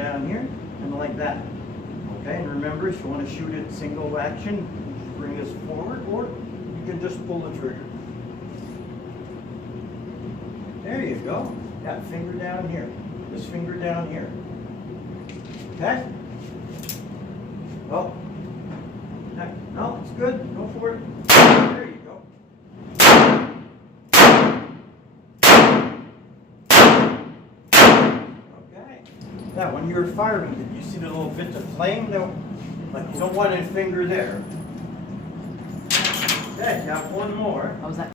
down here, and like that. Okay, and remember, if you want to shoot it single action, bring this forward, or you can just pull the trigger. There you go. That finger down here. This finger down here. Okay? Oh. No, it's good. Go for it. There you go. Okay. Now, when you're firing, did you see the little bits of flame? No. Like, you don't want a finger there. Okay, got one more. Oh, was that